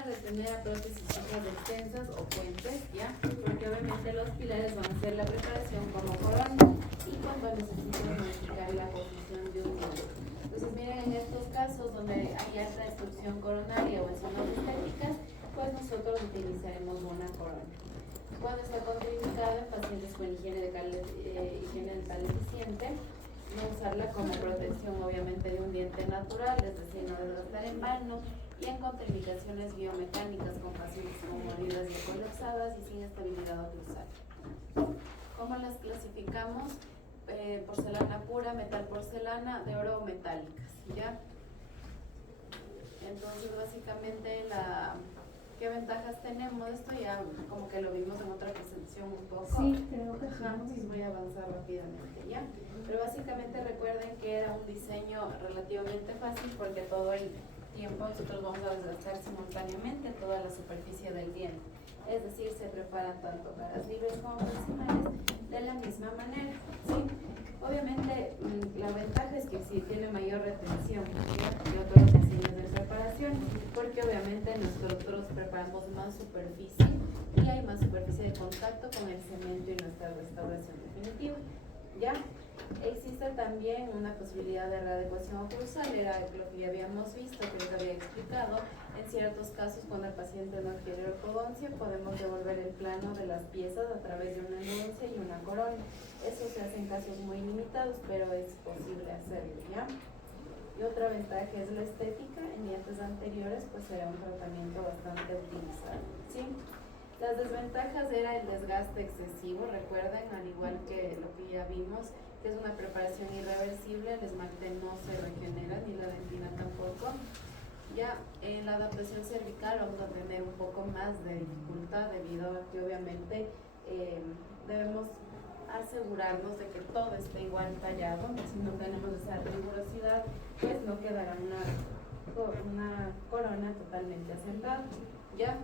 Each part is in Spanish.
evitar de tener prótesis fijas extensas o puentes, ¿ya? Porque obviamente los pilares van a hacer la preparación como corona y cuando necesito modificar la posición de un muro. Entonces miren, en estos casos donde hay alta destrucción coronaria o en zonas estéticas, pues nosotros utilizaremos una corona. Cuando está contraindicado en pacientes con higiene dental deficiente, no usarla como protección obviamente de un diente natural, es decir, no desgastar en vano, y en contraindicaciones biomecánicas con pacientes con mordidas ya colapsadas y sin estabilidad oclusal. ¿Cómo las clasificamos? Porcelana pura, metal porcelana, de oro o metálicas, ¿ya? Entonces básicamente ¿qué ventajas tenemos? Esto ya como que lo vimos en otra presentación un poco. Sí, creo que Entonces voy a avanzar rápidamente, ¿ya? Pero básicamente recuerden que era un diseño relativamente fácil porque todo el tiempo nosotros vamos a desgastar simultáneamente toda la superficie del diente. Es decir, se preparan tanto caras libres como proximales de la misma manera, ¿sí? Obviamente la ventaja es que sí tiene mayor retención, ¿ya? Que otros diseños de preparación, porque obviamente nosotros preparamos más superficie y hay más superficie de contacto con el cemento y nuestra restauración definitiva, ¿ya? Existe también una posibilidad de readecuación oclusal, era lo que ya habíamos visto, que les había explicado. En ciertos casos, cuando el paciente no quiere ortodoncia, podemos devolver el plano de las piezas a través de una endodoncia y una corona. Eso se hace en casos muy limitados, pero es posible hacerlo, ¿ya? Y otra ventaja es la estética. En dientes anteriores, pues será un tratamiento bastante utilizado, ¿sí? Las desventajas era el desgaste excesivo, recuerden, al igual que lo que ya vimos, que es una preparación irreversible, el esmalte no se regenera, ni la dentina tampoco. Ya en la adaptación cervical vamos a tener un poco más de dificultad debido a que obviamente debemos asegurarnos de que todo esté igual tallado. Si no tenemos esa rigurosidad, pues no quedará una corona totalmente asentada, ¿ya?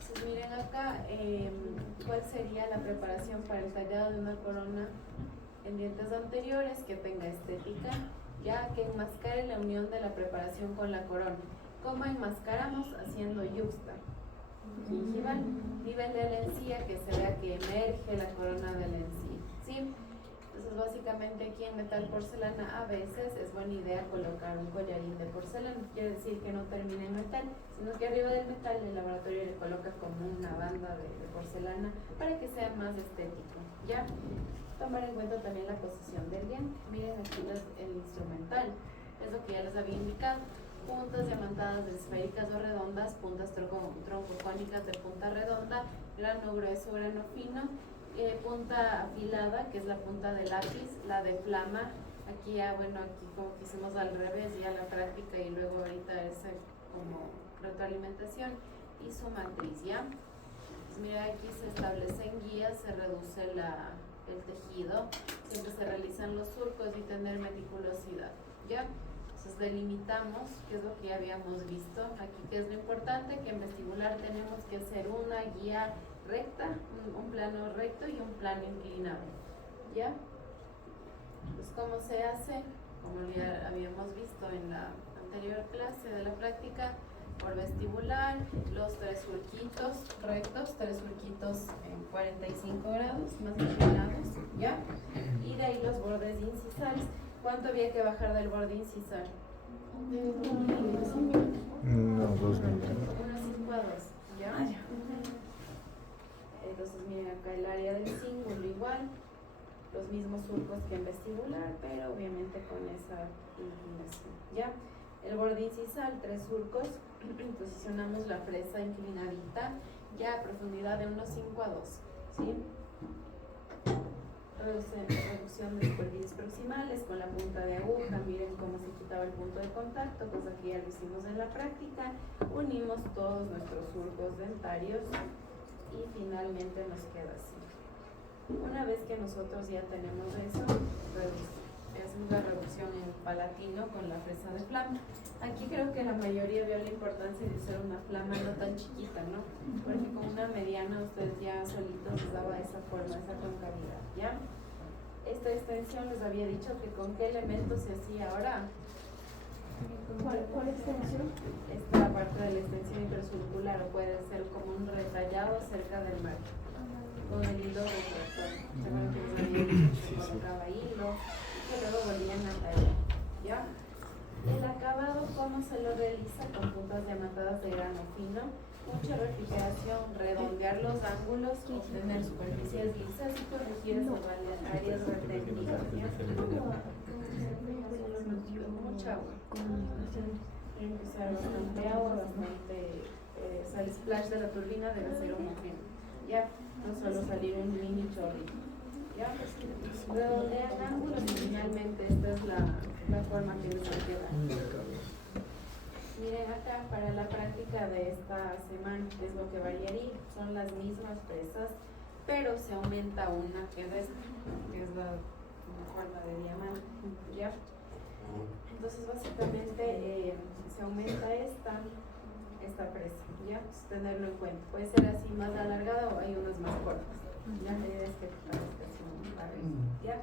Entonces miren acá, ¿cuál sería la preparación para el tallado de una corona en dientes anteriores que tenga estética? Ya que enmascare la unión de la preparación con la corona. ¿Cómo enmascaramos? Haciendo yuxta gingival, nivel de la encía, que se vea que emerge la corona de la encía, ¿sí? Entonces básicamente aquí en metal porcelana a veces es buena idea colocar un collarín de porcelana, quiere decir que no termine en metal, sino que arriba del metal el laboratorio le coloca como una banda de porcelana para que sea más estético, ¿ya? Tomar en cuenta también la posición del diente. Miren aquí el instrumental, es lo que ya les había indicado: puntas diamantadas esféricas o redondas, puntas troncocónicas de punta redonda, grano grueso, grano fino, punta afilada, que es la punta de lápiz, la de flama. Aquí ya, bueno, aquí como que hicimos al revés, ya la práctica y luego ahorita esa como retroalimentación, y su matriz, ¿ya? Pues mira, aquí se establecen guías, se reduce el tejido, siempre se realizan los surcos y tener meticulosidad, ¿ya? Entonces delimitamos, que es lo que ya habíamos visto aquí, que es lo importante, que en vestibular tenemos que hacer una guía recta, un plano recto y un plano inclinado, ¿ya? Pues ¿cómo se hace? Como ya habíamos visto en la anterior clase de la práctica, por vestibular, los 3 surquitos rectos, 3 surquitos en 45 grados, más inclinados, ¿ya? Y de ahí los bordes incisales. ¿Cuánto había que bajar del borde incisal? No, 2 milímetros. 1,5 a 2, ¿ya? Entonces miren acá el área del cíngulo igual, los mismos surcos que en vestibular, pero obviamente con esa inclinación, ¿ya? El borde incisal, 3 surcos, posicionamos la fresa inclinadita, ya a profundidad de 1,5 a 2, ¿sí? Reducción de superficies proximales con la punta de aguja. Miren cómo se quitaba el punto de contacto, cosa que ya lo hicimos en la práctica. Unimos todos nuestros surcos dentarios y finalmente nos queda así. Una vez que nosotros ya tenemos eso, hacemos la reducción en palatino con la fresa de flama. Aquí creo que la mayoría vio la importancia de hacer una flama no tan chiquita, ¿no? Porque con una mediana ustedes ya solitos les daba esa forma, esa concavidad, ¿ya? Esta extensión les había dicho que con qué elemento se hacía ahora. ¿Cuál extensión? Esta parte de la extensión intrasurcular cerca del marco, con el hilo retractor. ¿Se acuerdan que les había dicho que se colocaba hilo y que luego volvían a tallar? ¿Ya? El acabado, ¿cómo se lo realiza? Con puntas diamantadas de grano fino, mucha refrigeración, redondear los ángulos, obtener superficies lisas y corregir esas áreas retentivas. Mucha agua. Tienen que usar bastante agua, bastante. O sea, el splash de la turbina debe ser homogéneo. Ya, no solo salir un mini chorrito. Ya, redondean ángulos y finalmente esta es la forma que les va a quedar. Miren acá, para la práctica de esta semana, ¿qué es lo que variaría? Son las mismas presas, pero se aumenta una que es esta, que es la forma de diamante, ¿ya? Entonces, básicamente, se aumenta esta presa, ¿ya? Pues tenerlo en cuenta. Puede ser así más alargada o hay unas más cortas, ¿ya? La idea es que parezca así un parecido, ¿ya?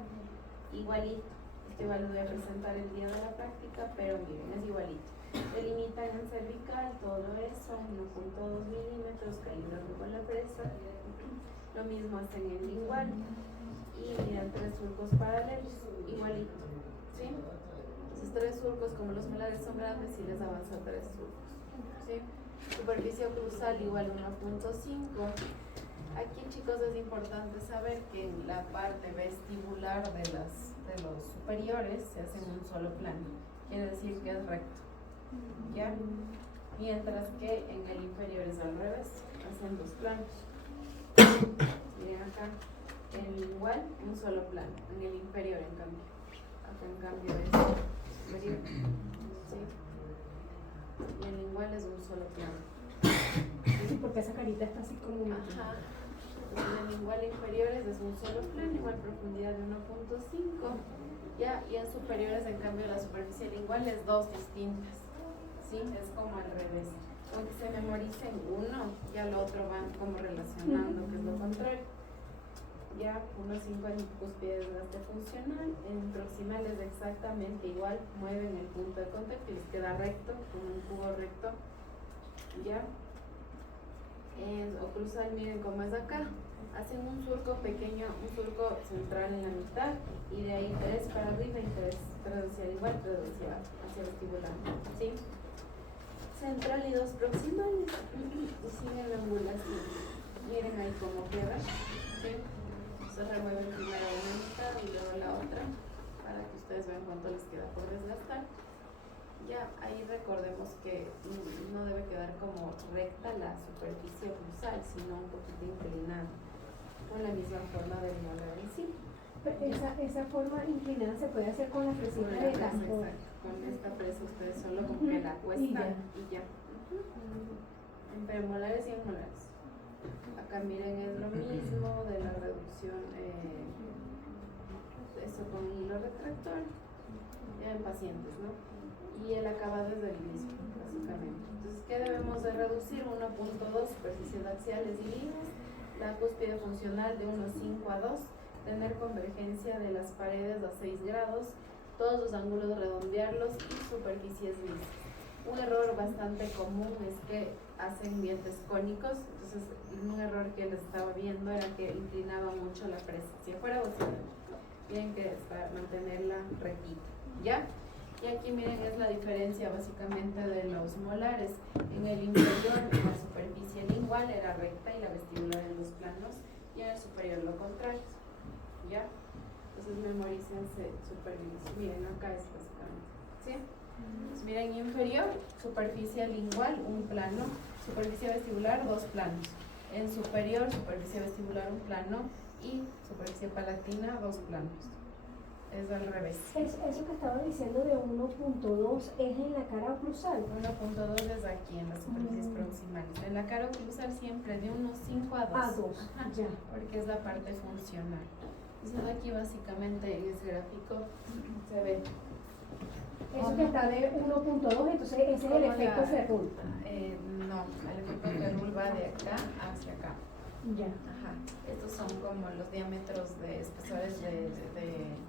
Igualito. Este igual lo voy a presentar el día de la práctica, pero miren, es igualito. Delimitan en cervical todo eso, 1.2 milímetros, calibrando con la presa. Lo mismo hacen en lingual. Y miran 3 surcos paralelos, igualito. ¿Sí? Entonces 3 surcos, como los molares son grandes, y les avanza 3 surcos. ¿Sí? Superficie oclusal igual 1.5. Aquí, chicos, es importante saber que en la parte vestibular de los superiores se hace en un solo plano. Quiere decir que es recto. ¿Ya? Mientras que en el inferior es al revés, hacen 2 planos. Miren acá, en el igual, un solo plano, en el inferior en cambio. Acá en cambio es superior. ¿Sí? Y en el igual es un solo plano. Sí, porque esa carita está así como una. Ajá. Entonces en el igual inferiores es un solo plano, igual profundidad de 1.5. ¿Ya? Y en superiores, en cambio, la superficie lingual es 2 distintas. ¿Sí? Es como al revés. Aunque se memoricen uno, ya lo otro van como relacionando, que es lo contrario. Ya 1.5 en cúspide de desgaste funcional, en proximales exactamente igual, mueven el punto de contacto y les queda recto, como un cubo recto. Ya. En oclusal, miren cómo es acá. Hacen un surco pequeño, un surco central en la mitad, y de ahí 3 para arriba y 3 hacia el igual, 3 hacia vestibular. ¿Sí? Central y 2 proximales. Y siguen la angulación. Miren ahí cómo queda. ¿Sí? Se remueven primero una mitad y luego la otra, para que ustedes vean cuánto les queda por desgastar. Ya ahí recordemos que no debe quedar como recta la superficie oclusal, sino un poquito inclinada, con la misma forma del molar en sí. Esa forma inclinada se puede hacer con la fresita de tambor. Con esta presa ustedes solo como que la cuestan y ya. En premolares y en molares. Acá miren, es lo mismo de la reducción, eso con hilo retractor, ya en pacientes, ¿no? Y el acabado es del mismo, básicamente. Entonces, ¿qué debemos de reducir? 1.2 superficies axiales y ligas, la cúspide funcional de 1.5 a 2, tener convergencia de las paredes a 6 grados, todos los ángulos redondearlos y superficies lisas. Un error bastante común es que hacen dientes cónicos, entonces un error que les estaba viendo era que inclinaba mucho la presa, si afuera o hacia adentro. Tienen que mantenerla rectita, ¿ya? Y aquí miren, es la diferencia básicamente de los molares. En el inferior la superficie lingual era recta y la vestibular en los planos, y en el superior lo contrario, ¿ya? Entonces memorícense súper bien. Miren, acá es básicamente, ¿sí? Entonces, miren, inferior, superficie lingual, un plano, superficie vestibular, 2 planos. En superior, superficie vestibular, un plano, y superficie palatina, 2 planos. Es al revés. Eso que estaba diciendo de 1.2 es en la cara oclusal. 1.2 es aquí en las superficies proximales. En la cara oclusal siempre de 1.5 a 2. A 2, ya. Porque es la parte funcional. Entonces aquí básicamente en ese gráfico se ve. Eso que está de 1.2, entonces ese es el efecto Ferrul. No, el efecto Ferrul va de acá hacia acá. Ya. Ajá. Estos son como los diámetros de espesores de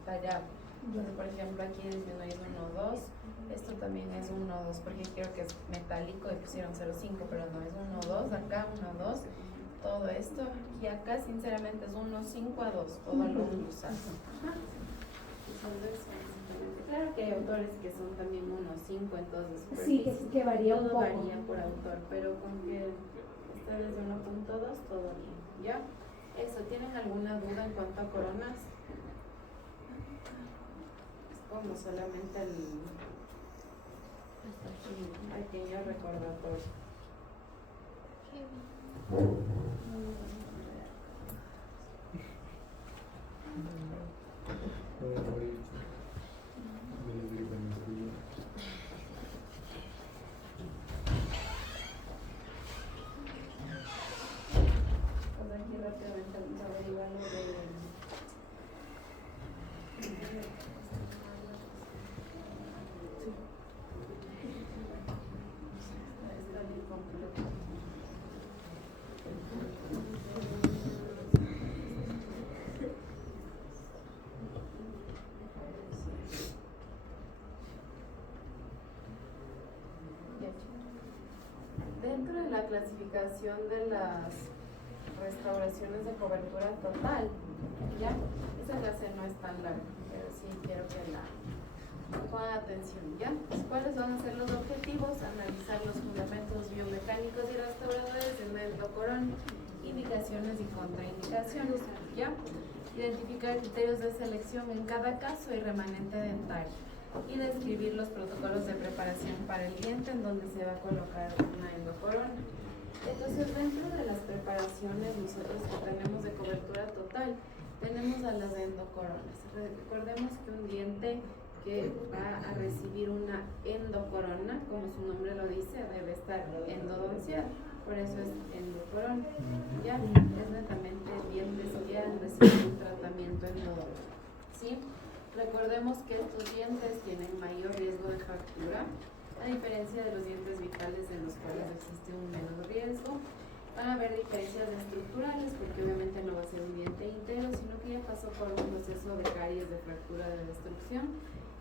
tallado. Entonces, por ejemplo, aquí disminuís 1.2. Esto también es 1.2 porque creo que es metálico y pusieron 0.5, pero no, es 1.2. Acá 1.2. Todo todo esto, y acá sinceramente es 1,5 a 2, todo lo usado. Claro que hay autores que son también 1,5, entonces Sí, que varía un todo poco. varía por autor, pero con que está desde 1,2 todo bien, ¿ya? Eso, ¿tienen alguna duda en cuanto a coronas? Es como solamente el pequeño recordatorio. Pues aquí rápidamente vamos a averiguar lo de está bien completo. Dentro de la clasificación de las restauraciones de cobertura total, ¿ya? Esa clase no es tan larga, pero sí quiero que la pongan atención, ¿ya? Pues, ¿cuáles van a ser los objetivos? Analizar los fundamentos biomecánicos y restauradores del endocorón, indicaciones y contraindicaciones, ¿ya? Identificar criterios de selección en cada caso y remanente dentario, y describir los protocolos de preparación para el diente en donde se va a colocar una endocorona. Entonces, dentro de las preparaciones nosotros que tenemos de cobertura total, tenemos a las endocoronas. Recordemos que un diente que va a recibir una endocorona, como su nombre lo dice, debe estar endodonciado, por eso es endocorona. Ya es netamente dientes que han recibido un tratamiento endodóntico, ¿sí? Recordemos que estos dientes tienen mayor riesgo de fractura, a diferencia de los dientes vitales en los cuales existe un menor riesgo. Van a haber diferencias estructurales porque obviamente no va a ser un diente íntegro, sino que ya pasó por un proceso de caries, de fractura, de destrucción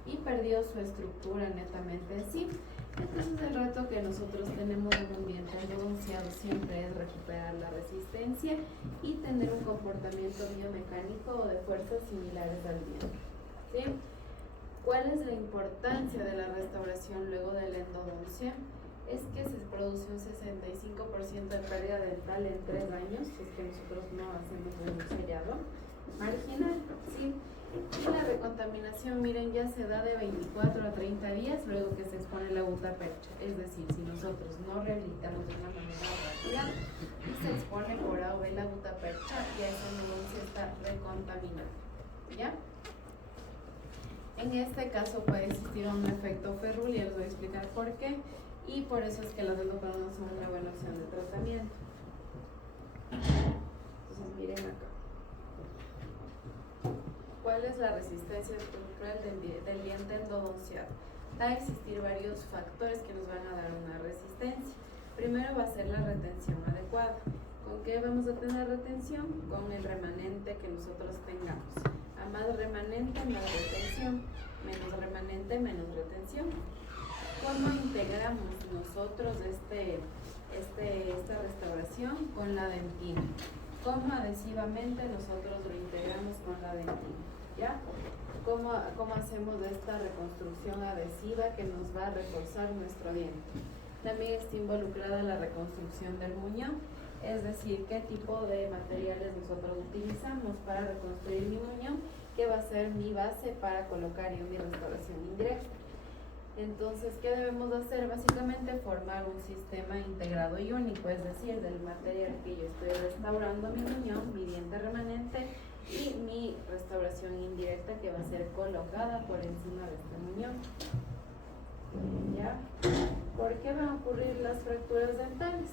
y perdió su estructura netamente en sí. Entonces el reto que nosotros tenemos en un diente endodonciado siempre es recuperar la resistencia y tener un comportamiento biomecánico o de fuerzas similares al diente, ¿sí? ¿Cuál es la importancia de la restauración luego de la endodoncia? Es que se produce un 65% de pérdida dental en 3 años, si es que nosotros no hacemos un sellado marginal, ¿sí? Y la recontaminación, miren, ya se da de 24 a 30 días luego que se expone la gutapercha. Es decir, si nosotros no rehabilitamos de una manera rápida y se expone por A o B la gutapercha, ya esa endodoncia está recontaminada, ¿ya? En este caso puede existir un efecto ferrul y les voy a explicar por qué, y por eso es que las endocoronas son una buena opción de tratamiento. Entonces miren acá. ¿Cuál es la resistencia estructural del diente endodonciado? Va a existir varios factores que nos van a dar una resistencia. Primero va a ser la retención adecuada. ¿Con qué vamos a tener retención? Con el remanente que nosotros tengamos. A más remanente, más retención. Menos remanente, menos retención. ¿Cómo integramos nosotros esta restauración? Con la dentina. ¿Cómo adhesivamente nosotros lo integramos con la dentina? ¿Ya? ¿Cómo hacemos esta reconstrucción adhesiva que nos va a reforzar nuestro diente? También está involucrada la reconstrucción del muñón, es decir, qué tipo de materiales nosotros utilizamos para reconstruir mi muñón, que va a ser mi base para colocar en mi restauración indirecta. Entonces, ¿qué debemos hacer? Básicamente formar un sistema integrado y único, es decir, del material que yo estoy restaurando mi muñón, mi diente remanente y mi restauración indirecta que va a ser colocada por encima de este muñón. ¿Ya? ¿Por qué van a ocurrir las fracturas dentales?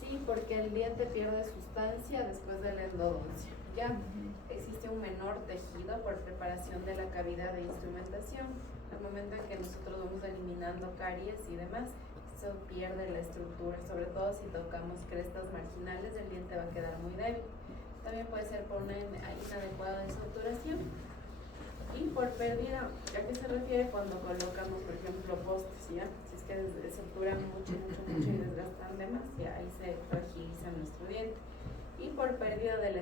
Sí, porque el diente pierde sustancia después de la endodoncia. ¿Ya? Existe un menor tejido por preparación de la cavidad de instrumentación. Al momento en que nosotros vamos eliminando caries y demás, eso pierde la estructura, sobre todo si tocamos crestas marginales, el diente va a quedar muy débil. También puede ser por una inadecuada desobturación y por pérdida. ¿A qué se refiere cuando colocamos, por ejemplo, postes? ¿Ya? Si es que desobturan mucho y desgastan demasiado, ahí se fragiliza nuestro diente. y por pérdida de la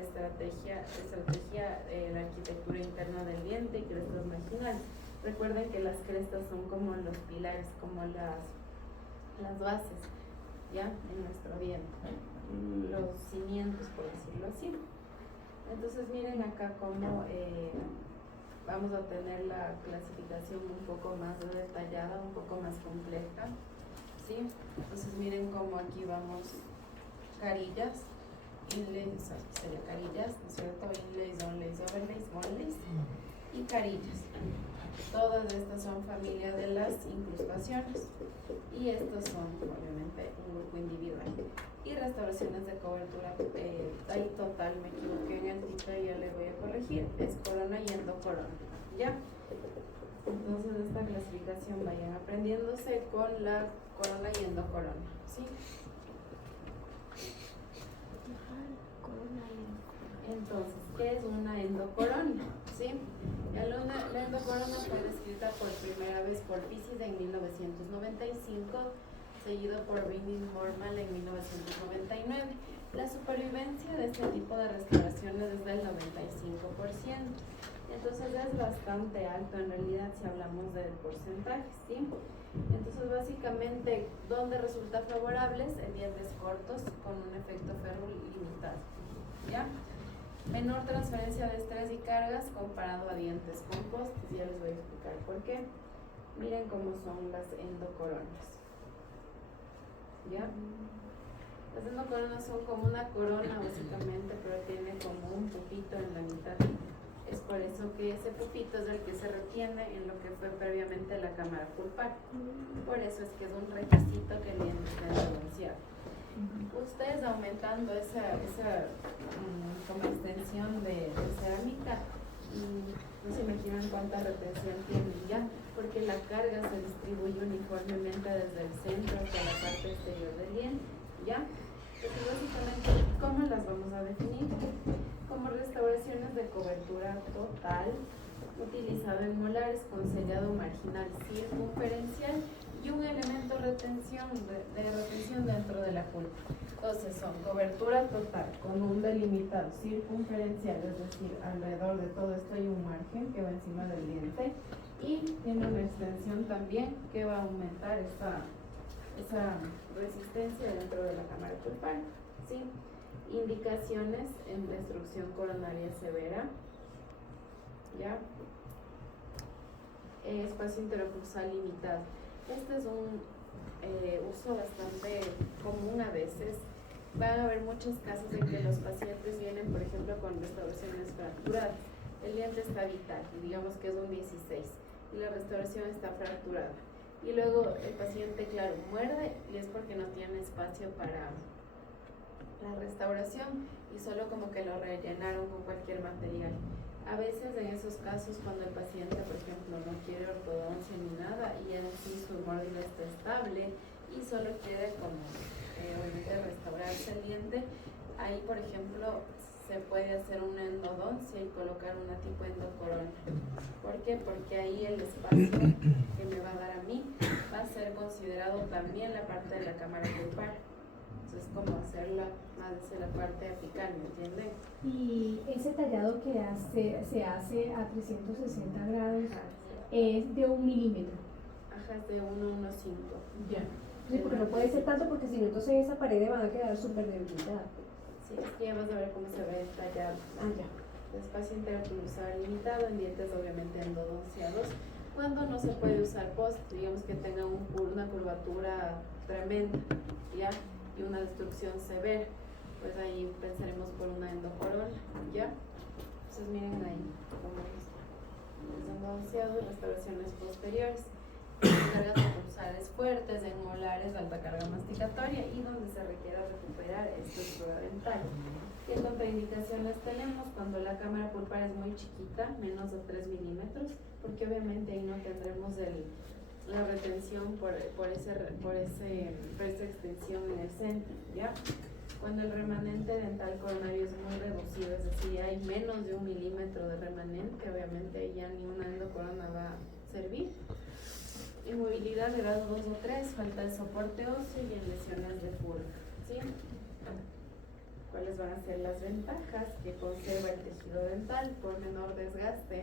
la arquitectura interna del diente y crestas marginales. Recuerden que las crestas son como los pilares, como las bases, ¿ya? En nuestro diente, los cimientos, por decirlo así. Entonces miren acá cómo vamos a tener la clasificación un poco más detallada, un poco más completa, ¿sí? Entonces miren cómo aquí vamos carillas, inlays, aquí sería carillas, ¿no es cierto? Inlays, onlays, overlays, onlays y carillas. Todas estas son familia de las incrustaciones y estos son obviamente un grupo individual. Y restauraciones de cobertura, ahí total me equivoqué en el título, ya le voy a corregir, es corona y endocorona, ¿ya? Entonces esta clasificación vayan aprendiéndose con la corona y endocorona, ¿sí? Entonces, ¿qué es una endocorona? ¿Sí? La endocorona fue descrita por primera vez por Pisis en 1995, seguido por Binding Mormal en 1999. La supervivencia de este tipo de restauraciones es del 95%. Entonces es bastante alto en realidad si hablamos de porcentajes, ¿sí? Entonces básicamente, ¿dónde resulta favorables? En dientes cortos con un efecto férreo limitado, ¿ya? Menor transferencia de estrés y cargas comparado a dientes compuestos, ya les voy a explicar por qué. Miren cómo son las endocoronas, ¿ya? Las endocoronas son como una corona básicamente, pero tiene como un pupito en la mitad. Es por eso que ese pupito es el que se retiene en lo que fue previamente la cámara pulpar. Por eso es que es un requisito que el diente esté evidenciado. Ustedes aumentando esa como extensión de cerámica, no se imaginan cuánta retención tienen ya, porque la carga se distribuye uniformemente desde el centro hasta la parte exterior del diente, ¿ya? Entonces básicamente, ¿cómo las vamos a definir? Como restauraciones de cobertura total, utilizado en molares con sellado marginal circunferencial y un elemento de retención dentro de la pulpa. Entonces son cobertura total con un delimitado circunferencial, es decir, alrededor de todo esto hay un margen que va encima del diente y tiene una extensión también que va a aumentar esa resistencia dentro de la cámara pulpar, ¿sí? Indicaciones en destrucción coronaria severa, ¿ya? Espacio interoclusal limitado. Este es un uso bastante común a veces. Van a haber muchos casos en que los pacientes vienen, por ejemplo, con restauraciones fracturadas. El diente está vital, y digamos que es un 16, y la restauración está fracturada. Y luego el paciente, claro, muerde y es porque no tiene espacio para la restauración y solo como que lo rellenaron con cualquier material. A veces en esos casos cuando el paciente, por ejemplo, no quiere ortodoncia ni nada y en sí su móvil está estable y solo quiere como obviamente restaurarse el diente, ahí por ejemplo se puede hacer una endodoncia y colocar una tipo endocorona. ¿Por qué? Porque ahí el espacio que me va a dar a mí va a ser considerado también la parte de la cámara pulpar. Entonces, como hacerla más hacia la parte apical, ¿me entienden? Y ese tallado que se hace a 360 grados. Ajá, es de 1 milímetro. ajá, es de 1 a 1,5. Ya. Sí, porque no puede ser tanto porque si no entonces esa pared van a quedar súper debilitadas. Sí, es que ya vas a ver cómo se ve tallado. Ah, ya. Espacio interoclusal limitado en dientes obviamente endodonciados. Cuando no se puede usar post, digamos que tenga una curvatura tremenda, ¿ya? Y una destrucción severa, pues ahí pensaremos por una endocorona, ¿ya? Entonces miren ahí cómo es. Endodonciados, restauraciones posteriores. Cargas oclusales fuertes, en molares de alta carga masticatoria y donde se requiera recuperar estructura dental. ¿Qué contraindicaciones tenemos? Cuando la cámara pulpar es muy chiquita, menos de 3 milímetros, porque obviamente ahí no tendremos la retención por esa extensión en el centro, ¿ya? Cuando el remanente dental coronario es muy reducido, es decir, hay menos de 1 milímetro de remanente, obviamente ahí ya ni una endocorona va a servir. Inmovilidad de grado 2 o 3, falta de soporte óseo y en lesiones de pulpa, ¿sí? ¿Cuáles van a ser las ventajas? Que conserva el tejido dental por menor desgaste.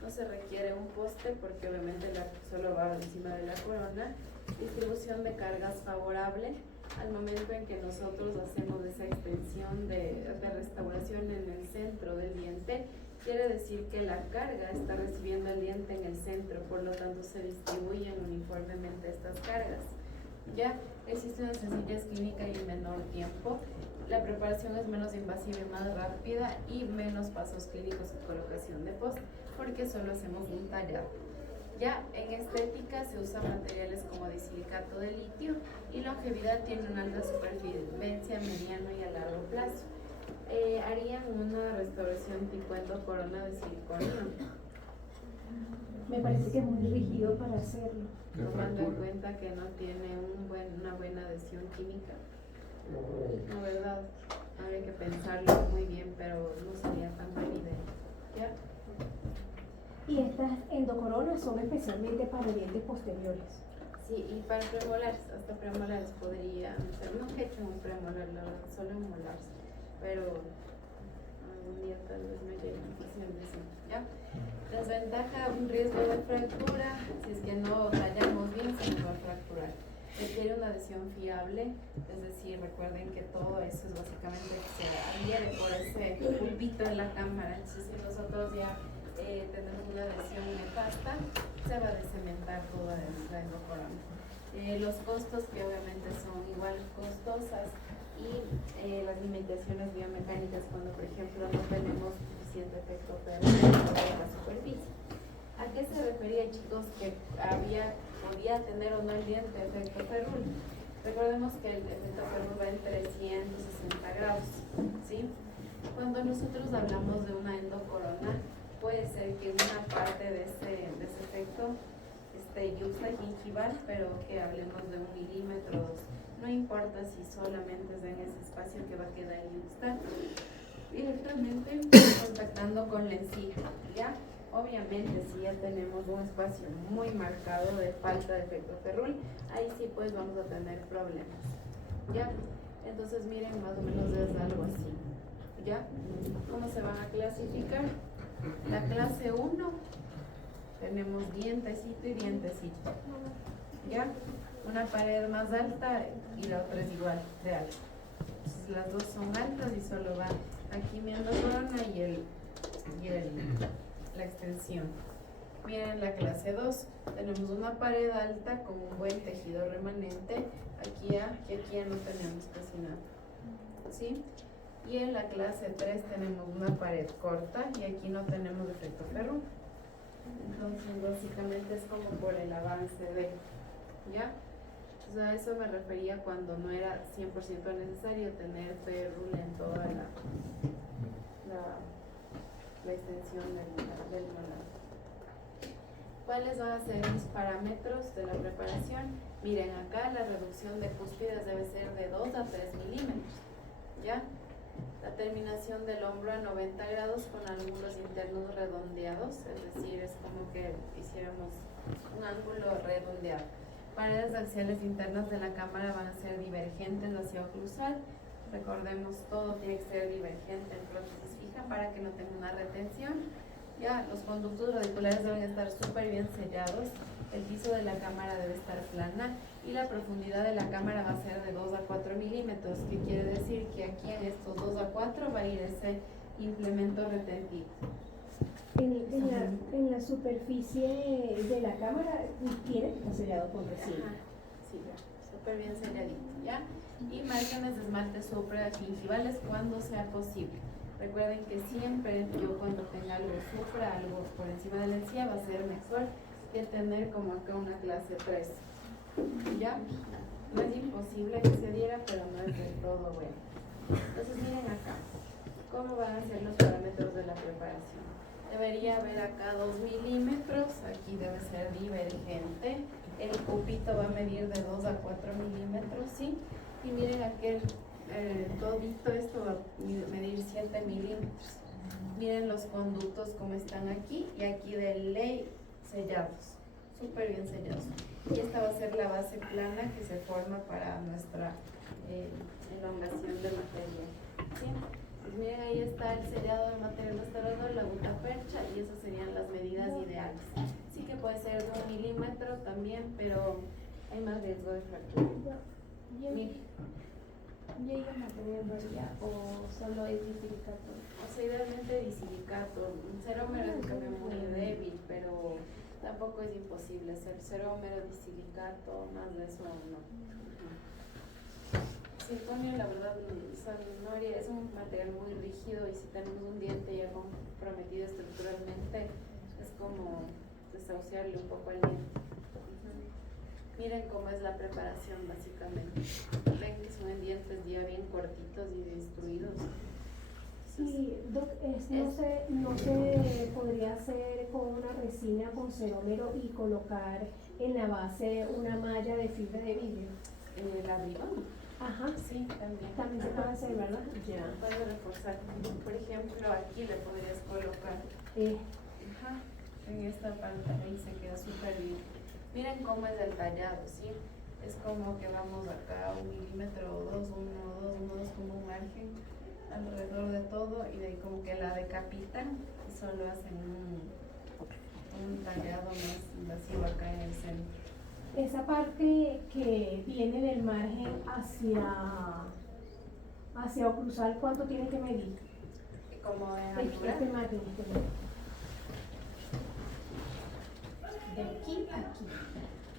No se requiere un poste porque obviamente solo va encima de la corona. Distribución de cargas favorable. Al momento en que nosotros hacemos esa extensión de restauración en el centro del diente, quiere decir que la carga está recibiendo el diente en el centro, por lo tanto se distribuyen uniformemente estas cargas. Ya existe una sencillez clínica y menor tiempo. La preparación es menos invasiva y más rápida y menos pasos clínicos y colocación de post porque solo hacemos un tallado. Ya en estética se usan materiales como disilicato de litio y longevidad tiene una alta supervivencia a mediano y a largo plazo. Harían una restauración tipo endocorona de silicona. Me parece que es muy rígido para hacerlo. Tomando en cuenta que no tiene una buena adhesión química. No, ¿verdad? Habría que pensarlo muy bien, pero no sería tan buena idea. ¿Ya? Y estas endocoronas son especialmente para dientes posteriores. Sí, y para premolares, hasta premolares podría ser. No he hecho un premolar, la verdad, solo en molares. Pero algún día tal vez me llegue a hacer eso. ¿Ya? Desventaja, un riesgo de fractura. Si es que no tallamos bien, se nos va a fracturar. Requiere una adhesión fiable, es decir, recuerden que todo eso es básicamente que se adhiere por ese pulpito en la cámara. Entonces, si nosotros ya tenemos una adhesión nefasta, se va a descementar toda la endocorona. Los costos, que obviamente son igual costosas, y las limitaciones biomecánicas cuando, por ejemplo, no tenemos suficiente efecto en la superficie. ¿A qué se refería, chicos, que podía tener o no el diente efecto Ferrul? Recordemos que el efecto Ferrul va en 360 grados, ¿sí? Cuando nosotros hablamos de una endocorona, puede ser que una parte de ese efecto esté yuxtagingival, pero que hablemos de 1 milímetro, 2. No importa si solamente es en ese espacio que va a quedar yuxta, directamente contactando con la encía, ¿ya? Obviamente, si ya tenemos un espacio muy marcado de falta de efecto Ferrul, ahí sí pues vamos a tener problemas, ¿ya? Entonces miren, más o menos es algo así, ¿ya? ¿Cómo se van a clasificar? La clase 1, tenemos dientecito y dientecito, ¿ya? Una pared más alta y la otra es igual de alta. Entonces las dos son altas y solo va aquí mi endocorona y la extensión. Miren la clase 2, tenemos una pared alta con un buen tejido remanente, aquí ya no tenemos casi nada, ¿sí? Y en la clase 3 tenemos una pared corta y aquí no tenemos efecto Ferrul. Entonces básicamente es como por el avance de, ¿ya? O sea, a eso me refería cuando no era 100% necesario tener Ferrul en toda la extensión del molar. ¿Cuáles van a ser mis parámetros de la preparación? Miren, acá la reducción de cúspides debe ser de 2 a 3 milímetros, ¿ya? La terminación del hombro a 90 grados con ángulos internos redondeados, es decir, es como que hiciéramos un ángulo redondeado. Paredes axiales internas de la cámara van a ser divergentes hacia oclusal. Recordemos, todo tiene que ser divergente en prótesis fija para que no tenga una retención. Ya, los conductos radiculares deben estar súper bien sellados. El piso de la cámara debe estar plana y la profundidad de la cámara va a ser de 2 a 4 milímetros, que quiere decir que aquí en estos 2 a 4 va a ir ese implemento retentivo. En la superficie de la cámara tiene que estar sellado con resina. Sí, súper bien selladito, ¿ya? Y márgenes de esmalte supragingivales cuando sea posible. Recuerden que siempre yo cuando tenga algo supra, algo por encima de la encía, va a ser mejor que tener como acá una clase 3, ¿ya? No es imposible que se diera, pero no es del todo bueno. Entonces miren acá, ¿cómo van a ser los parámetros de la preparación? Debería haber acá 2 milímetros, aquí debe ser divergente, el cupito va a medir de 2 a 4 milímetros, ¿sí? Y miren aquel, todito esto va a medir 7 milímetros. Miren los conductos como están aquí y aquí de ley sellados, súper bien sellados. Y esta va a ser la base plana que se forma para nuestra elongación de material, ¿sí? está el sellado de material restaurador, la gutapercha, y esas serían las medidas ideales. Sí que puede ser de 1 milímetro también, pero hay más riesgo de fractura. Mire. ¿Llega material varilla o solo es disilicato? O sea, idealmente disilicato. Un cerómero es un cambio muy débil, pero tampoco es imposible hacer cerómero, disilicato, más de eso no. Circonio, la verdad, Noria, es un material muy rígido, y si tenemos un diente ya comprometido estructuralmente, es como desahuciarle un poco al diente. Miren cómo es la preparación básicamente. Ven que son dientes ya bien cortitos y destruidos. Sí, Doc, no se podría hacer con una resina con cerómero y colocar en la base una malla de fibra de vidrio. El abridón. Ajá, Sí, también. también se puede hacer, ¿verdad? Ya. Puedes reforzar. Por ejemplo, aquí le podrías colocar. Ajá. En esta parte ahí se queda súper bien. Miren cómo es el tallado, ¿sí? Es como que vamos acá 1 milímetro o 2, 1, 2, como un margen alrededor de todo, y de ahí como que la decapitan y solo hacen un tallado más invasivo acá en el centro. Esa parte que viene del margen hacia oclusal, ¿cuánto tiene que medir? Como en altura. Este margen. De aquí a aquí.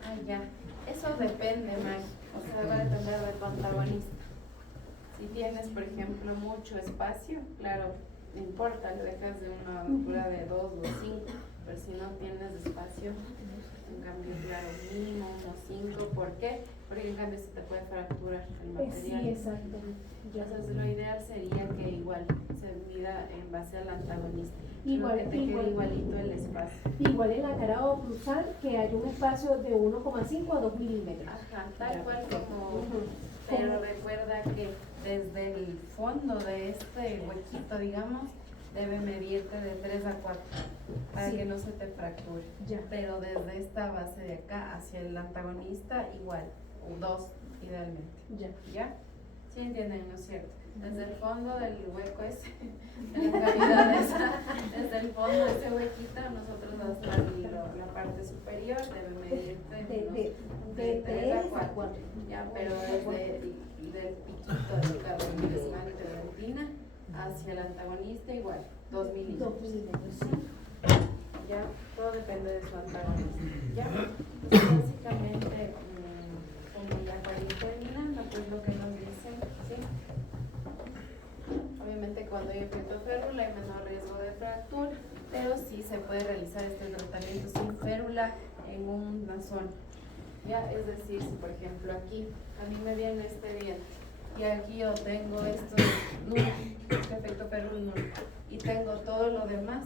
Ah, ya. Eso depende, Mag. O sea, va a depender del antagonista. Si tienes, por ejemplo, mucho espacio, claro, no importa, lo dejas de una altura de 2 o 5, pero si no tienes espacio, en cambio, claro, mínimo unos 5. ¿Por qué? Porque en cambio se te puede fracturar el material. Sí, exacto. Entonces, lo ideal sería que igual se mida en base al antagonista. Igual, que te quede igualito el espacio. Igual en la cara oclusal, que hay un espacio de 1,5 a 2 milímetros. Ajá, tal cual como. Pero recuerda que desde el fondo de este huequito, digamos, debe medirte de 3 a 4 para que no se te fracture. Ya. Pero desde esta base de acá hacia el antagonista, igual, o 2 idealmente. Ya. ¿Ya? ¿Sí entienden, no es cierto? Desde el fondo del hueco ese, de la cavidad esa, desde el fondo de ese huequito, nosotros hasta la parte superior debe medirte de 3 a 4. Ya, pero desde del piquito del cabello esmalte de retina hacia el antagonista igual, 2 milímetros. 2 milímetros, sí. Ya, todo depende de su antagonista. Ya, pues básicamente, como ya para ir terminando, pues lo que nos dicen, ¿sí? Obviamente cuando hay efecto férula hay menor riesgo de fractura, pero sí se puede realizar este tratamiento sin férula en una zona. Ya, es decir, si por ejemplo aquí a mí me viene este diente y aquí yo tengo esto nulo, este efecto férula nulo, y tengo todo lo demás,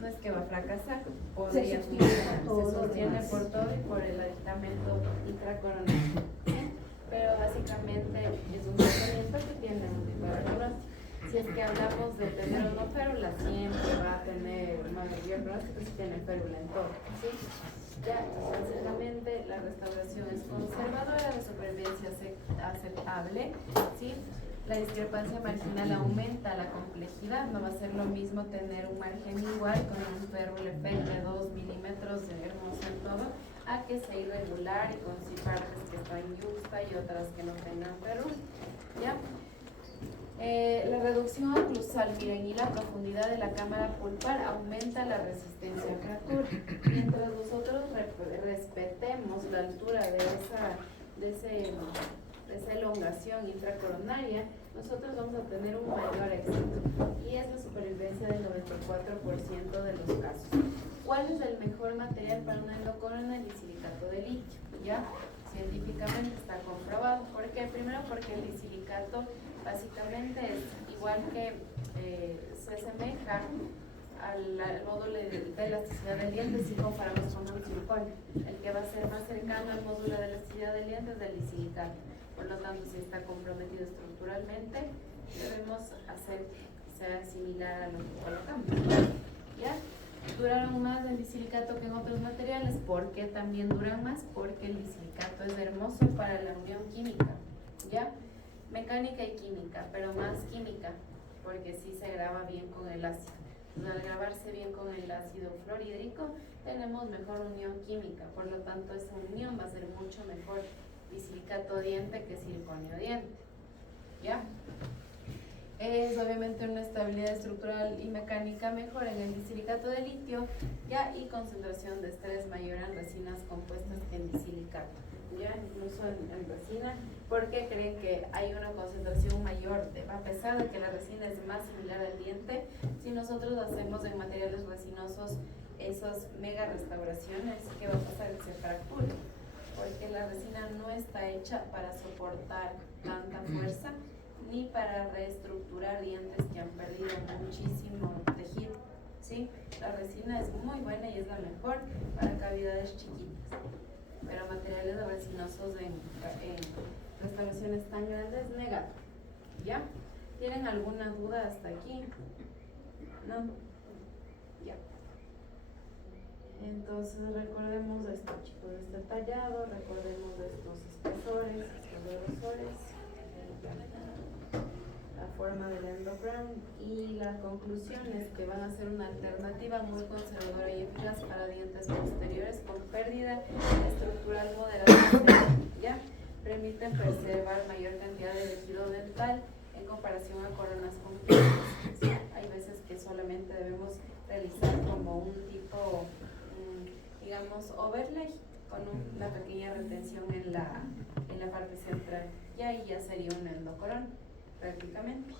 no es que va a fracasar, podría se sostiene por todo y por el aditamento intracoronario, ¿sí? Pero básicamente es un tratamiento que tiene un tipo de diagnóstico. Si es que hablamos de tener o no férula, siempre va a tener más diagnóstico si tiene férula en todo, ¿sí? Ya, básicamente la restauración es conservadora, de supervivencia aceptable, ¿sí? La discrepancia marginal aumenta la complejidad, no va a ser lo mismo tener un margen igual con un férula efecto de 2 milímetros de hermoso en todo, a que sea irregular y con partes que están yusta y otras que no tengan férula, ¿ya? La reducción oclusal, miren, y la profundidad de la cámara pulpar aumenta la resistencia a fractura. Mientras nosotros respetemos la altura de esa elongación intracoronaria, nosotros vamos a tener un mayor éxito, y es la supervivencia del 94% de los casos. ¿Cuál es el mejor material para una endocorona? El disilicato de litio, ¿ya? Científicamente está comprobado. ¿Por qué? Primero porque el disilicato básicamente es igual que se asemeja al módulo de elasticidad del diente si comparamos con un circonio. El que va a ser más cercano al módulo de elasticidad del diente es el disilicato. Por lo tanto, si está comprometido estructuralmente, debemos hacer que sea similar a lo que colocamos. ¿Ya? Duraron más el disilicato que en otros materiales. ¿Por qué también duran más? Porque el disilicato es hermoso para la unión química, ¿ya? Mecánica y química, pero más química. porque sí se graba bien con el ácido. Entonces, al grabarse bien con el ácido fluorhídrico, tenemos mejor unión química, por lo tanto esa unión va a ser mucho mejor bisilicato diente que circonio diente. ¿Ya? Es obviamente una estabilidad estructural y mecánica mejor en el bisilicato de litio, ya, y concentración de estrés mayor en resinas compuestas que en bisilicato, ya, incluso en resina, porque creen que hay una concentración mayor, a pesar de que la resina es más similar al diente. Si nosotros hacemos en materiales resinosos esas mega restauraciones, ¿qué va a pasar? Que se fractura, porque la resina no está hecha para soportar tanta fuerza ni para reestructurar dientes que han perdido muchísimo tejido, ¿sí? La resina es muy buena y es la mejor para cavidades chiquitas, pero materiales resinosos en restauraciones tan grandes, negado. ¿Ya? ¿Tienen alguna duda hasta aquí? ¿No? Ya. Entonces recordemos esto, chicos, este tallado, recordemos de estos espesores, estos grosores, la forma del endogram, y la conclusión es que van a ser una alternativa muy conservadora y eficaz para dientes posteriores con pérdida estructural moderada, ¿ya? Permiten preservar mayor cantidad de tejido dental en comparación a coronas completas. ¿Sí? Hay veces que solamente debemos realizar como un tipo, digamos, overlay con una pequeña retención en la parte central, y ahí ya sería un endocorón prácticamente,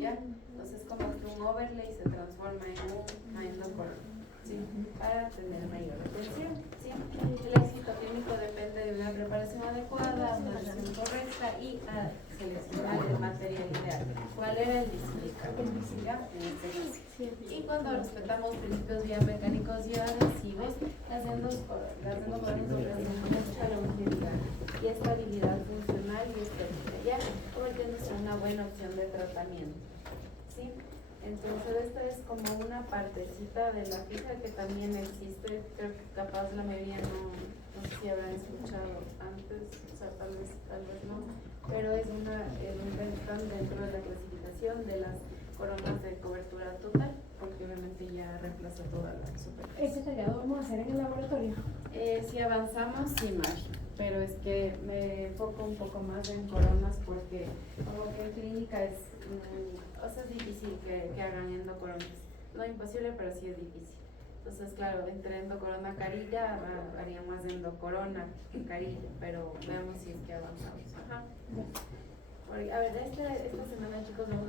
¿ya? Entonces como que un overlay se transforma en un endocorón, ¿sí? Para tener mayor retención, ¿sí? El éxito clínico depende de una preparación adecuada, una reacción correcta y a seleccionar el material ideal. ¿Cuál era el bisilicato? En este caso. Y cuando respetamos principios biomecánicos y adhesivos, las endocoronas ofrecen mucha longevidad y estabilidad funcional y estética, ya convirtiéndose en una buena opción de tratamiento, ¿sí? Entonces esta es como una partecita de la fija que también existe, creo que capaz la mayoría no sé si habrán escuchado antes, o sea, tal vez no, pero es un están dentro de la clasificación de las coronas de cobertura total, porque obviamente ya reemplaza toda la superficie. ¿Ese tallado vamos a hacer en el laboratorio? Si avanzamos, sí, Mari, pero es que me enfoco un poco más en coronas porque como que en clínica es, o sea, es difícil que hagan endocoronas. No imposible, pero sí es difícil. Entonces, claro, entre endocorona carilla haría más endocorona que carilla, pero veamos si es que avanzamos. Ajá. A ver, esta semana, chicos, vamos